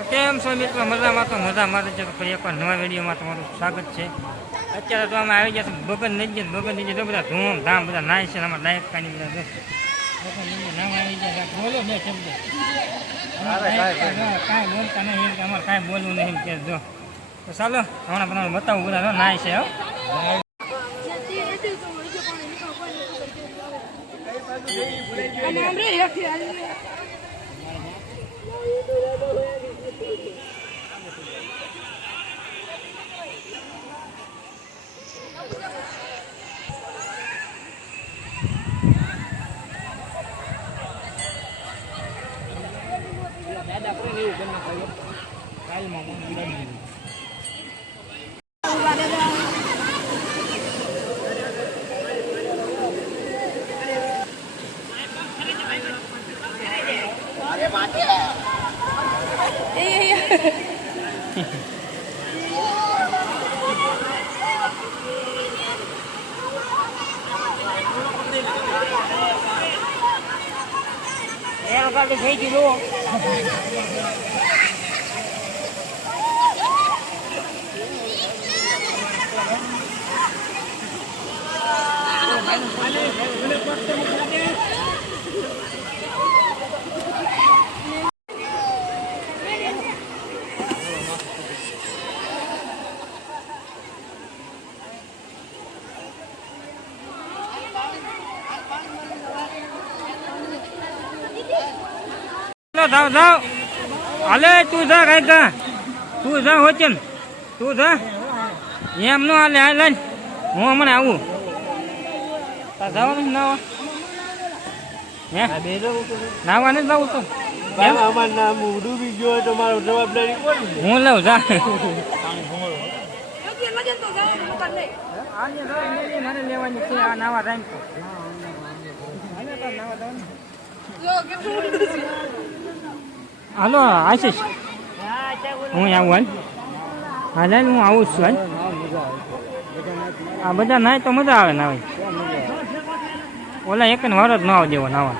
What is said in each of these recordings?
તો કેમ છો મિત્રો? મજામાં તો મજા મારે છે. તો ફરી એકવાર નવા વિડીયોમાં તમારું સ્વાગત છે. અત્યારે તો અમે આવી ગયા છે બગન નીચે તો બધા ધૂમ ધામ બધા નાય છે. આમાં લાયક કાની બધા બગન નીચે નામ આવી ગયા. બોલો બે શબ્દ કાંઈ બોલતા નહીં કે અમારે કાંઈ બોલવું નહીં કે જો. તો ચાલો હમણાં તમને બતાવું બધા નાય છે. થઈ ગયું જાઓ જાઓ હાલે તું જા કઈ કા તું જા હોચન તું જા એમ નો હાલે હાલ હું હમણાં આવું જવાનું નાવા નાવા નથી જવું તો ડૂબી ગયો તો મારો જવાબદારી હું લઉં જા મારે લેવાની છે આ નાવા ટાઈમ હાલો આશીષ હું આવું હાલ હાલ હું આવું છું હાલ આ બધા નાય તો મજા આવે નાવે ઓલા એક વાર જ ન આવ દેવો નાવા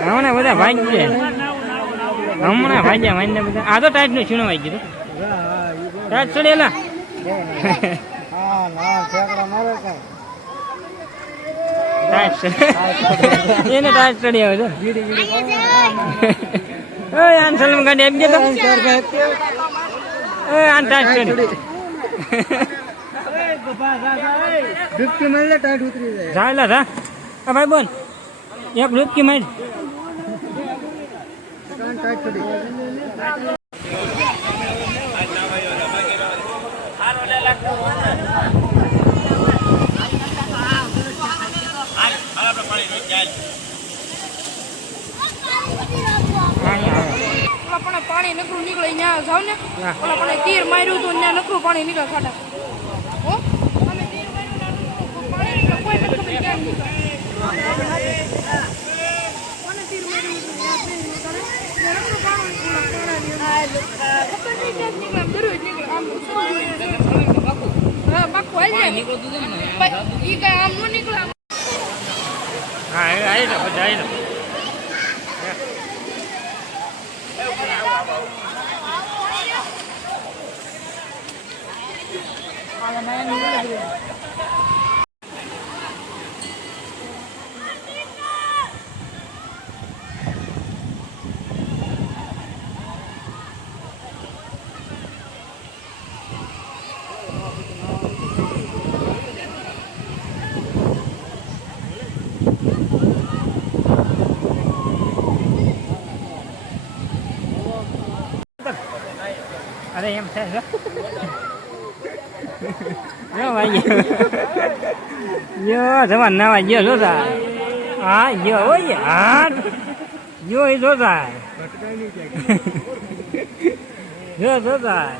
હમણાં બધા ભાઈ છે હમણાં ભાગ્યા માઈને બધા આ તો ટાઈટ નું છીણવાઈ ગયું ટાઈટ ચડેલા એને ટાઈટ ચડી આવે છે આન સલમ ગાડી આપી દેતો આન ટાઈટ ચડી ડૂબકી મારી ટાઈટ ઉતરી જાય જા જા ભાઈ બોલ એક ડૂબકી મારી ટાઈટ ચડી પાણી નકરું નીકળે ત્યાં જાવ ને ઓલા પણ તીર માર્યું હતું ત્યાં નકરું પાણી નીકળે ખાટા પાણી નીકળે કોઈ નથી ખબર કેમ નીકળે તીર માર્યું અરે એમ થાય જવા નવા ગયો જોતા હા ગયો હોય હા ગયો એ જોતા જો જોતા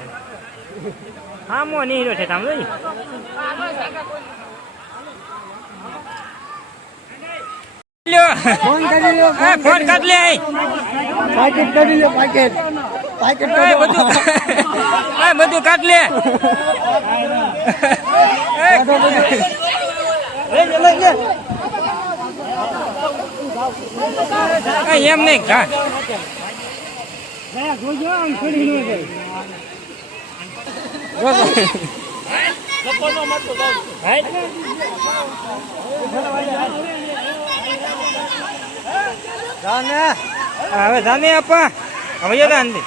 હા મો નહીં રહ્યો છે તમે જોઈ ફોન કરી લો ફોન કરી લે પાકેટ કરી લે પાકેટ પાકેટ બધું કાઢ લે એમ નહીં હવે જાને આપા હવે જાને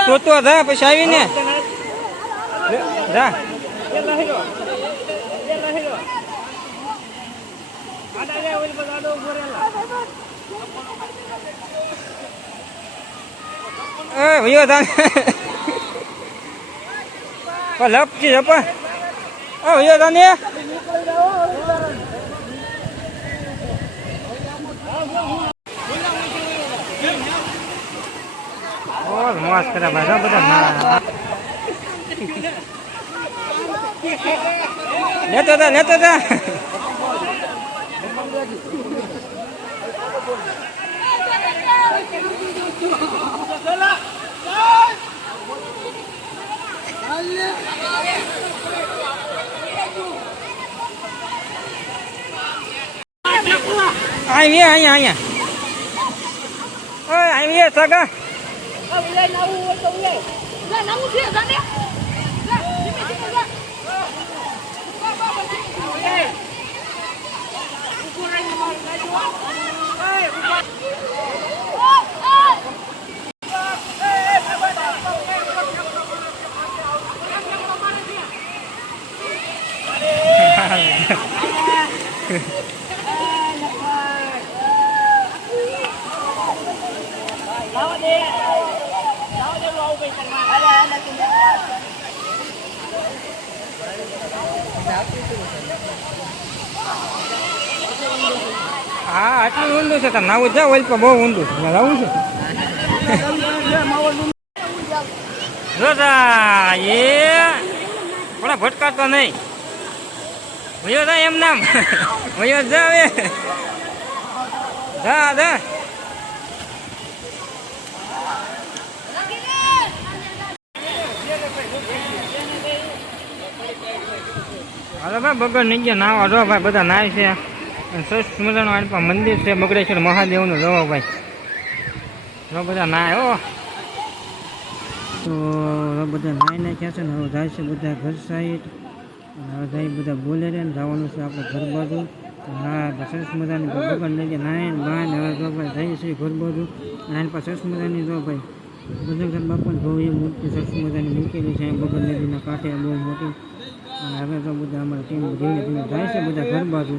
તું તો જા પછી આવીને જા ભૈયો જાને લપચી જપા ભૈયો જાને મસ્ત કરે ભાઈ બધા લેતો તા અહીંયા અહીંયા સગા હા આટલું ઊંડું છે નાવું જાવ ઓલ બહુ ઊંડું લાવું છે જોતા એ પણ ભટકાતો નહીં ભયો જા એમ નામ ભયો જા હવે જા હાલો ભાઈ બગડ નહીં ગયા નાવા જો ભાઈ બધા નાય છે સરસ મજાનું આ મંદિર છે બગડેશ્વર મહાદેવનું જો ભાઈ જો બધા નાય હો તો બધા નાય નાખ્યા છે ને હવે જાય છે બધા ઘર સાઈડ હવે જાય બધા બોલે રે ને જવાનું છે આપણે ઘર બાજુ હા સરસ મજાની બગડ લઈ ગયા નાય બાય હવે જો ભાઈ જઈએ છીએ ઘર બાજુ નાય પાસે સરસ મજાની જો ભાઈ બધા બાપાને બહુ એ મૂર્તિ સરસ મજાની મૂકેલી છે બગડ નદીના કાંઠે બહુ મોટી અને હવે તો બધા અમારી ટીમ ધીમે ધીમે જાય છે બધા ઘર બાજુ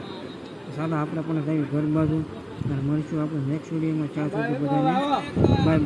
સાદા આપણે પણ જઈએ ઘર બાજુ અને મળીશું આપણે નેક્સ્ટ વિડીયોમાં ત્યાં સુધી બધાને બાય બાય.